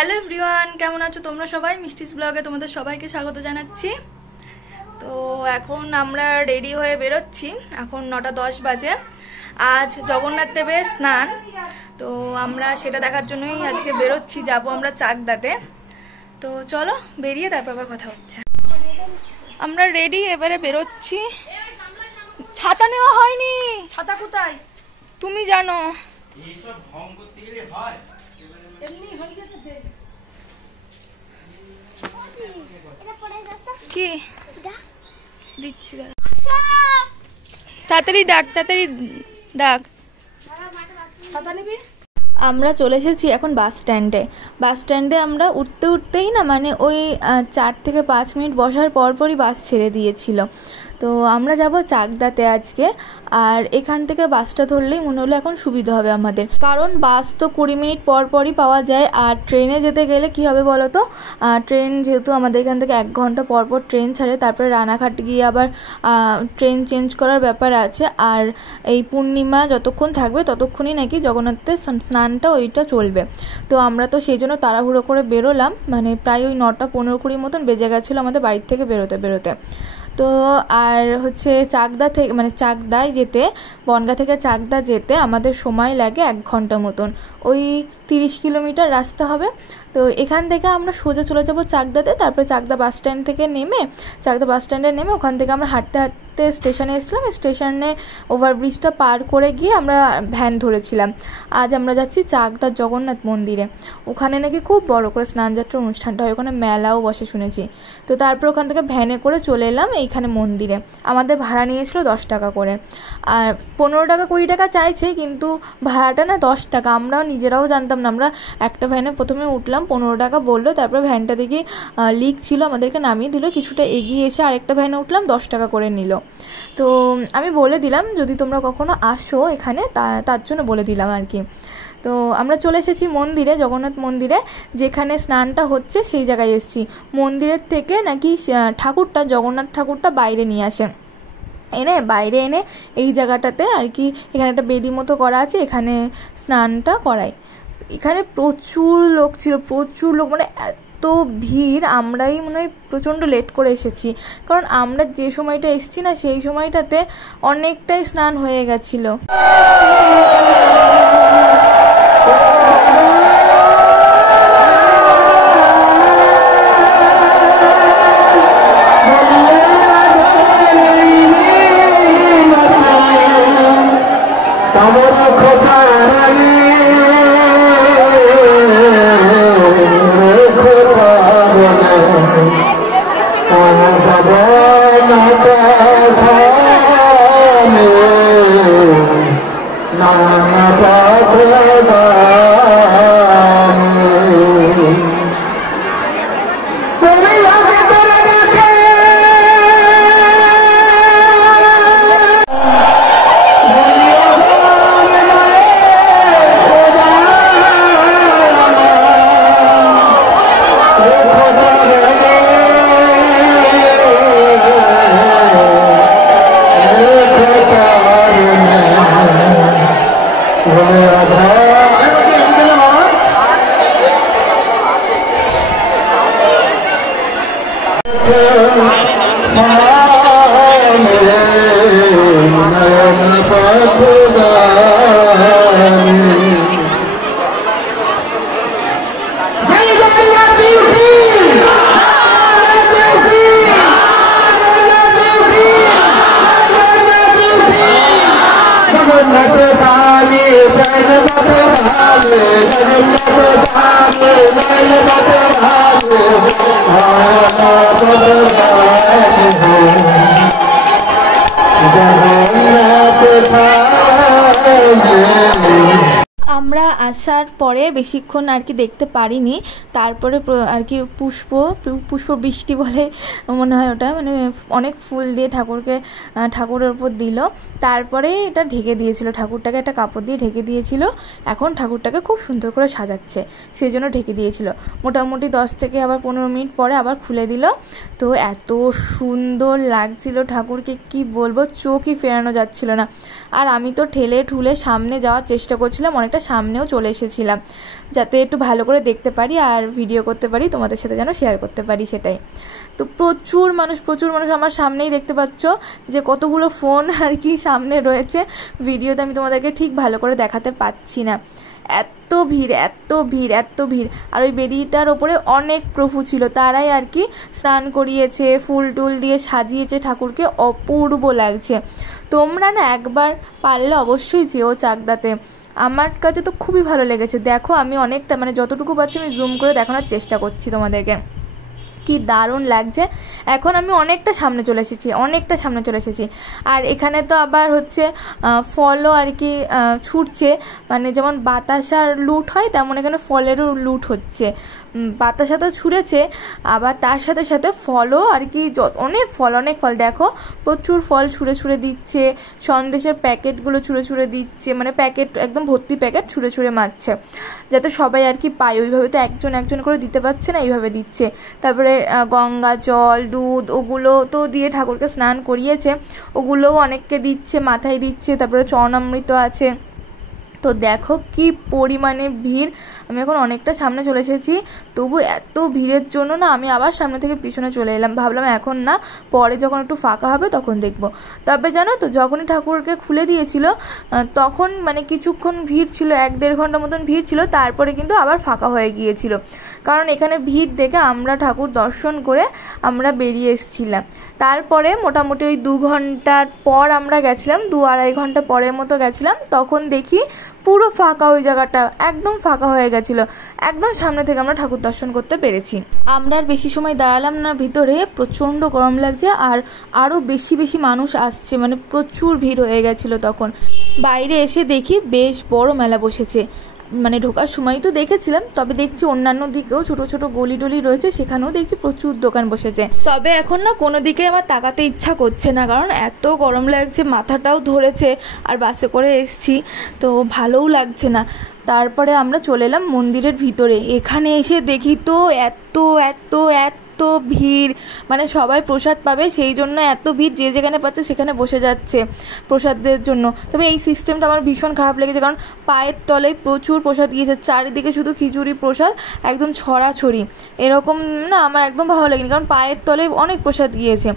Hello everyone, কেমন আছো তোমরা সবাই? মিষ্টিস ব্লগে তোমাদের সবাইকে স্বাগত জানাচ্ছি। তো এখন আমরা রেডি হয়ে বেরোচ্ছি। এখন 9:10 বাজে। আজ জগন্নাথ দেবের স্নান, তো আমরা সেটা দেখার জন্যই আজকে বেরোচ্ছি। যাব আমরা চাকদাতে। তো চলো বেরিয়ে তারপর আবার কথা হচ্ছে। আমরা রেডি, এবারে বেরোচ্ছি। ছাতা নেওয়া হয়নি। ছাতা কোথায় তুমি জানো। কি দিচ্ছি, তাড়াতাড়ি ডাক, তাড়াতাড়ি ডাক। ছাতা নিবি? আমরা চলে এসেছি এখন বাস স্ট্যান্ডে। আমরা উঠতেই না মানে ওই 4 থেকে 5 মিনিট বসার পরপরই বাস ছেড়ে দিয়েছিল। তো আমরা যাব চাকদাতে আজকে। আর এখান থেকে বাসটা ধরলেই মনে হলো এখন সুবিধা হবে আমাদের, কারণ বাস তো 20 মিনিট পরই পাওয়া যায়। আর ট্রেনে যেতে গেলে কি হবে বলো তো, ট্রেন যেহেতু আমাদের এখান থেকে 1 ঘন্টা পর ট্রেন ছাড়ে, তারপরে রানাঘাট গিয়ে আবার ট্রেন চেঞ্জ করার ব্যাপার আছে। আর এই পূর্ণিমা যতক্ষণ থাকবে ততক্ষণই নাকি জগন্নাথের স্নানটা ওইটা চলবে। তো আমরা তো সেই জন্য তাড়াহুড়ো করে বেরোলাম, মানে প্রায় ওই 9:15-20 মতন বেজে গেছিলো আমাদের বাড়ির থেকে বেরোতে। তো আর হচ্ছে চাকদা থেকে মানে চাকদায় যেতে, বনগাঁ থেকে চাকদা যেতে আমাদের সময় লাগে 1 ঘন্টা মতন। ওই 30 কিলোমিটার রাস্তা হবে। তো এখান থেকে আমরা সোজা চলে যাব চাকদাতে। তারপরে চাকদা বাস স্ট্যান্ডে নেমে ওখান থেকে আমরা হাঁটতে স্টেশনে এসেছিলাম। স্টেশনে ওভারব্রিজটা পার করে গিয়ে আমরা ভ্যান ধরেছিলাম। আজ আমরা যাচ্ছি চাকদার জগন্নাথ মন্দিরে। ওখানে নাকি খুব বড় করে স্নানযাত্রার অনুষ্ঠানটা হয়, ওখানে মেলাও বসে শুনেছি। তো তারপর ওখান থেকে ভ্যানে করে চলে এলাম এইখানে মন্দিরে। আমাদের ভাড়া নিয়েছিল 10 টাকা করে। আর 15 টাকা 20 টাকা চাইছে, কিন্তু ভাড়াটা না 10 টাকা। আমরাও নিজেরাও জানতাম না। আমরা একটা ভ্যানে প্রথমে উঠলাম, 15 টাকা বললো। তারপর ভ্যানটা দেখি লিক ছিল, আমাদেরকে নামিয়ে দিল। কিছুটা এগিয়ে এসে আরেকটা ভ্যানে উঠলাম, 10 টাকা করে নিল। তো আমি বলে দিলাম যদি তোমরা কখনো আসো এখানে, তার জন্য বলে দিলাম আর কি। তো আমরা চলে এসেছি মন্দিরে, জগন্নাথ মন্দিরে যেখানে স্নানটা হচ্ছে সেই জায়গায় এসেছি। মন্দিরের থেকে নাকি ঠাকুরটা, জগন্নাথ ঠাকুরটা বাইরে নিয়ে আসে, বাইরে এনে এই জায়গাটাতে আর কি, এখানে একটা বেদি মতো করা আছে, এখানে স্নানটা করায়। এখানে প্রচুর লোক ছিল, মানে এত ভিড়। আমরাই মনে হয় প্রচণ্ড লেট করে এসেছি, কারণ আমরা যে সময়টা এসেছি না সেই সময়টাতে অনেকটাই স্নান হয়ে গেছিলো। আমরা আসার পরে বেশিক্ষণ আর কি দেখতে পারিনি। তারপরে আর কি পুষ্প বৃষ্টি বলে মনে হয় ওটা, মানে অনেক ফুল দিয়ে ঠাকুরের উপর দিল। তারপরে এটা ঢেকে দিয়েছিল, ঠাকুরটাকে একটা কাপড় দিয়ে ঢেকে দিয়েছিল। এখন ঠাকুরটাকে খুব সুন্দর করে সাজাচ্ছে, সেই জন্য ঢেকে দিয়েছিল। মোটামুটি 10 থেকে আবার 15 মিনিট পরে আবার খুলে দিল। তো এত সুন্দর লাগছিল ঠাকুরকে, কি বলবো, চোখই ফেরানো যাচ্ছিল না। আর আমি তো ঠেলে ঠুলে সামনে যাওয়ার চেষ্টা করছিলাম, অনেকটা সামনেও চলে এসেছিলাম। এলাম, যাতে একটু ভালো করে দেখতে পারি আর ভিডিও করতে পারি, তোমাদের সাথে যেন শেয়ার করতে পারি সেটাই। তো প্রচুর মানুষ আমার সামনেই দেখতে পাচ্ছ যে কতগুলো ফোন আর কি সামনে রয়েছে। ভিডিওতে আমি তোমাদেরকে ঠিক ভালো করে দেখাতে পাচ্ছি না, এত ভিড় এত ভিড় এত ভিড়। আর ওই বেদিটার ওপরে অনেক প্রভু ছিল, তারাই আর কি স্নান করিয়েছে, ফুল টুল দিয়ে সাজিয়েছে ঠাকুরকে, অপূর্ব লাগছে। তোমরা না একবার পারলে অবশ্যই যেও চাকদাতে, আমার কাছে তো খুবই ভালো লেগেছে। দেখো আমি অনেকটা মানে যতটুকু পাচ্ছি আমি জুম করে দেখানোর চেষ্টা করছি তোমাদেরকে, কি দারুণ লাগছে। এখন আমি অনেকটা সামনে চলে এসেছি। আর এখানে তো আবার হচ্ছে ফলও আর কি ছুটছে, মানে যেমন বাতাসার লুট হয় তেমন এখানে ফলেরও লুট হচ্ছে। বাতাসা তো ছুঁড়েছে, আবার তার সাথে সাথে ফলও আর কি অনেক ফল দেখো, প্রচুর ফল ছুঁড়ে দিচ্ছে, সন্দেশের প্যাকেটগুলো ছুঁড়ে দিচ্ছে, মানে প্যাকেট একদম ভর্তি প্যাকেট ছুঁড়ে মারছে, যাতে সবাই আর কি পায়। ওইভাবে তো একজন করে দিতে পারছে না, এইভাবে দিচ্ছে। তারপরে গঙ্গা জল, দুধ ওগুলো তো দিয়ে ঠাকুরকে স্নান করিয়েছে, ওগুলোও অনেককে দিচ্ছে, মাথায় দিচ্ছে। তারপরে চরণামৃত আছে। তো দেখো কি পরিমাণে ভিড়। আমি এখন অনেকটা সামনে চলে এসেছি, তবু এত ভিড়ের জন্য না আমি আবার সামনে থেকে পিছনে চলে এলাম। ভাবলাম এখন না, পরে যখন একটু ফাঁকা হবে তখন দেখব। তবে জানো তো, যখনই ঠাকুরকে খুলে দিয়েছিল তখন মানে কিছুক্ষণ ভিড় ছিল, 1-1.5 ঘন্টা মতন ভিড় ছিল, তারপরে কিন্তু আবার ফাঁকা হয়ে গিয়েছিল। কারণ এখানে ভিড় দেখে আমরা ঠাকুর দর্শন করে আমরা বেরিয়ে এসেছিলাম। তারপরে মোটামুটি ওই 2 ঘন্টার পর আমরা গেছিলাম, 2-2.5 ঘন্টা পরের মতো গেছিলাম, তখন দেখি পুরো ফাঁকা, ওই জায়গাটা একদম ফাঁকা হয়ে গেছিলো। একদম সামনে থেকে আমরা ঠাকুর দর্শন করতে পেরেছি। আমরা আর বেশি সময় দাঁড়ালাম না ভিতরে, প্রচণ্ড গরম লাগছে, আর আরও বেশি মানুষ আসছে, মানে প্রচুর ভিড় হয়ে গেছিলো তখন। বাইরে এসে দেখি বেশ বড় মেলা বসেছে, মানে ঢোকার সময় তো দেখেছিলাম, তবে দেখছি অন্যান্য দিকেও ছোট গলি টলি রয়েছে, সেখানেও দেখছি প্রচুর দোকান বসেছে। তবে এখন না কোনো দিকে আমার তাকাতে ইচ্ছা করছে না, কারণ এত গরম লাগছে, মাথাটাও ধরেছে, আর বাসে করে এসছি তো ভালোও লাগছে না। তারপরে আমরা চলে এলাম মন্দিরের ভিতরে। এখানে এসে দেখি তো এত ভিড়, মানে সবাই প্রসাদ পাবে সেই জন্য এত ভিড়, যে যেখানে পাচ্ছে সেখানে বসে যাচ্ছে প্রসাদের জন্য। তবে এই সিস্টেমটা আমার ভীষণ খারাপ লেগেছে, কারণ পায়ের তলায় প্রচুর প্রসাদ গিয়েছে, চারিদিকে শুধু খিচুড়ি প্রসাদ একদম ছড়াছড়ি, এরকম না আমার একদম ভালো লাগেনি, কারণ পায়ের তলায় অনেক প্রসাদ গিয়েছে।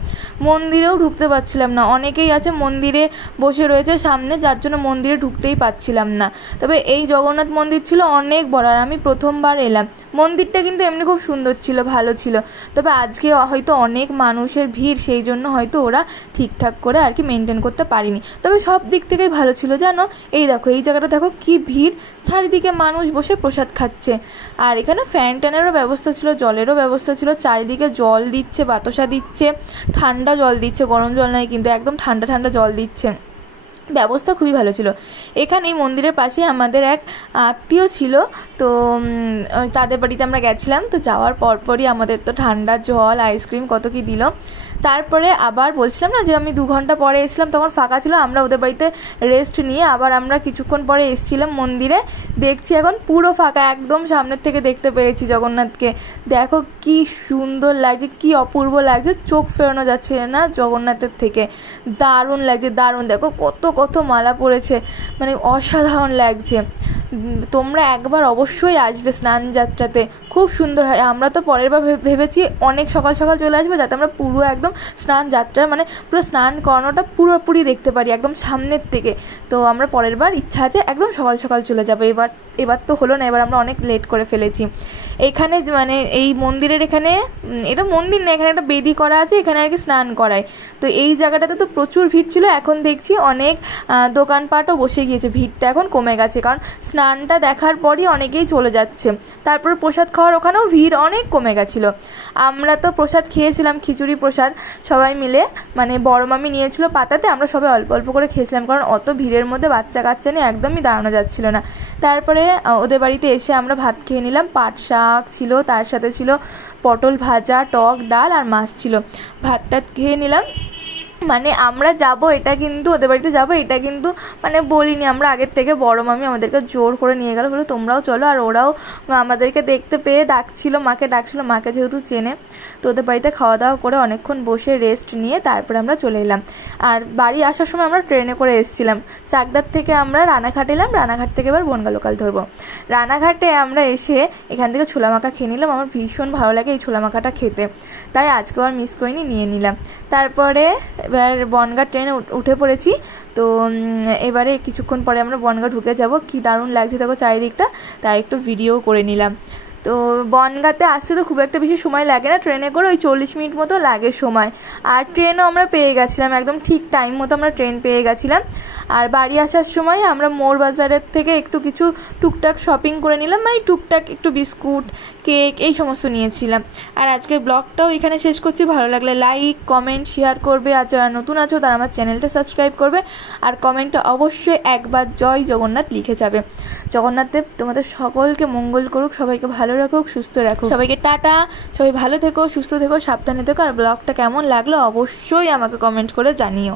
মন্দিরেও ঢুকতে পারছিলাম না, অনেকেই আছে মন্দিরে বসে রয়েছে সামনে, যার জন্য মন্দিরে ঢুকতেই পারছিলাম না। তবে এই জগন্নাথ মন্দির ছিল অনেক বড়, আর আমি প্রথমবার এলাম। মন্দিরটা কিন্তু এমনি খুব সুন্দর ছিল, ভালো ছিল, তবে আজকে হয়তো অনেক মানুষের ভিড়, সেই জন্য হয়তো ওরা ঠিকঠাক করে আর কি মেনটেন করতে পারেনি। তবে সব দিক থেকেই ভালো ছিল জানো। এই দেখো, এই জায়গাটা দেখো কি ভিড়, চারিদিকে মানুষ বসে প্রসাদ খাচ্ছে। আর এখানে ফ্যান ট্যানেরও ব্যবস্থা ছিল, জলেরও ব্যবস্থা ছিল, চারিদিকে জল দিচ্ছে, বাতাসা দিচ্ছে, ঠান্ডা জল দিচ্ছে, গরম জল নয় কিন্তু, একদম ঠান্ডা জল দিচ্ছে, ব্যবস্থা খুবই ভালো ছিল। এখানে এই মন্দিরের পাশে আমাদের এক আত্মীয় ছিল, তো তাদের বাড়িতে আমরা গেছিলাম। তো যাওয়ার পরপরই আমাদের তো ঠান্ডা জল, আইসক্রিম কত কি দিল। তারপরে আবার বলছিলাম না যে আমি 2 ঘন্টা পরে এসেছিলাম, তখন ফাঁকা ছিল, আমরা ওদের বাড়িতে রেস্ট নিয়ে আবার আমরা কিছুক্ষণ পরে এসেছিলাম মন্দিরে। দেখছি এখন পুরো ফাঁকা, একদম সামনের থেকে দেখতে পেরেছি জগন্নাথকে। দেখো কি সুন্দর লাগছে, কি অপূর্ব লাগছে, চোখ ফেরানো যাচ্ছে না জগন্নাথের থেকে, দারুণ লাগছে দারুণ। দেখো কত মালা পড়েছে, মানে অসাধারণ লাগছে। তোমরা একবার অবশ্যই আসবে স্নান যাত্রাতে, খুব সুন্দর হয়। আমরা তো পরের বার ভেবেছি অনেক সকাল চলে আসবো, যাতে আমরা পুরো একদম স্নান যাত্রা মানে পুরো স্নান করানোটা পুরোপুরি দেখতে পারি একদম সামনের থেকে। তো আমরা পরের বার ইচ্ছা আছে একদম সকাল চলে যাবো। এবার তো হলো না, এবার আমরা অনেক লেট করে ফেলেছি। এখানে মানে এই মন্দিরের এখানে, এটা মন্দির না, এখানে একটা বেদি করা আছে, এখানে আর কি স্নান করায়। তো এই জায়গাটাতে তো প্রচুর ভিড় ছিল, এখন দেখছি অনেক দোকানপাটও বসে গিয়েছে, ভিড়টা এখন কমে গেছে, কারণ স্নানটা দেখার পরই অনেকেই চলে যাচ্ছে। তারপর প্রসাদ খাওয়ার ওখানেও ভিড় অনেক কমে গেছিলো। আমরা তো প্রসাদ খেয়েছিলাম, খিচুড়ি প্রসাদ সবাই মিলে, মানে বড় মামি নিয়েছিল পাতাতে, আমরা সবাই অল্প করে খেয়েছিলাম, কারণ অত ভিড়ের মধ্যে বাচ্চা কাচ্চা নিয়ে একদমই দাঁড়ানো যাচ্ছিল না। তারপরে ওদের বাড়িতে এসে আমরা ভাত খেয়ে নিলাম, পাট শাক ছিল, তার সাথে ছিল পটল ভাজা, টক ডাল আর মাছ ছিল। ভাতটা খেয়ে নিলাম, মানে আমরা যাব এটা কিন্তু ওদের বাড়িতে যাবো এটা কিন্তু মানে বলিনি আমরা আগের থেকে। বড় মামি আমাদেরকে জোর করে নিয়ে গেল, বলে তোমরাও চলো। আর ওরাও আমাদেরকে দেখতে পেয়ে ডাকছিল, মাকে ডাকছিল, মাকে যেহেতু চেনে। তো ওদের বাড়িতে খাওয়া দাওয়া করে অনেকক্ষণ বসে রেস্ট নিয়ে তারপরে আমরা চলে এলাম। আর বাড়ি আসার সময় আমরা ট্রেনে করে এসেছিলাম। চাকদার থেকে আমরা রানাঘাট এলাম, রানাঘাট থেকে এবার বনগা লোকাল ধরবো। রানাঘাটে আমরা এসে এখান থেকে ছোলা মাখা খেয়ে নিলাম। আমার ভীষণ ভালো লাগে এই ছোলা মাখাটা খেতে, তাই আজকে আর মিস করিনি, নিয়ে নিলাম। তারপরে এবার বনগা ট্রেনে উঠে পড়েছি। তো এবারে কিছুক্ষণ পরে আমরা বনগা ঢুকে যাব। কি দারুণ লাগছে দেখো চারিদিকটা, তাই একটু ভিডিও করে নিলাম। তো বনগাঁতে আসতে তো খুব একটা বেশি সময় লাগে না, ট্রেনে করে ওই 40 মিনিট মতো লাগে সময়। আর ট্রেনও আমরা পেয়ে গেছিলাম, একদম ঠিক টাইম মতো আমরা ট্রেন পেয়ে গেছিলাম। আর বাড়ি আসার সময় আমরা মোড় বাজারের থেকে একটু কিছু টুকটাক শপিং করে নিলাম, মানে টুকটাক একটু বিস্কুট, কেক এই সমস্ত নিয়েছিলাম। আর আজকের ব্লগটাও এখানে শেষ করছি। ভালো লাগলে লাইক, কমেন্ট, শেয়ার করবে। আর যারা নতুন আছো তারা আমার চ্যানেলটা সাবস্ক্রাইব করবে। আর কমেন্টে অবশ্যই একবার জয় জগন্নাথ লিখে যাবে। জগন্নাথ দেব তোমাদের সকলকে মঙ্গল করুক, সবাইকে ভালো রাখুক, সুস্থ রাখুক। সবাইকে টাটা, সবাই ভালো থেকো, সুস্থ থেকো, সাবধানে থেকো। আর ব্লগটা কেমন লাগলো অবশ্যই আমাকে কমেন্ট করে জানিও।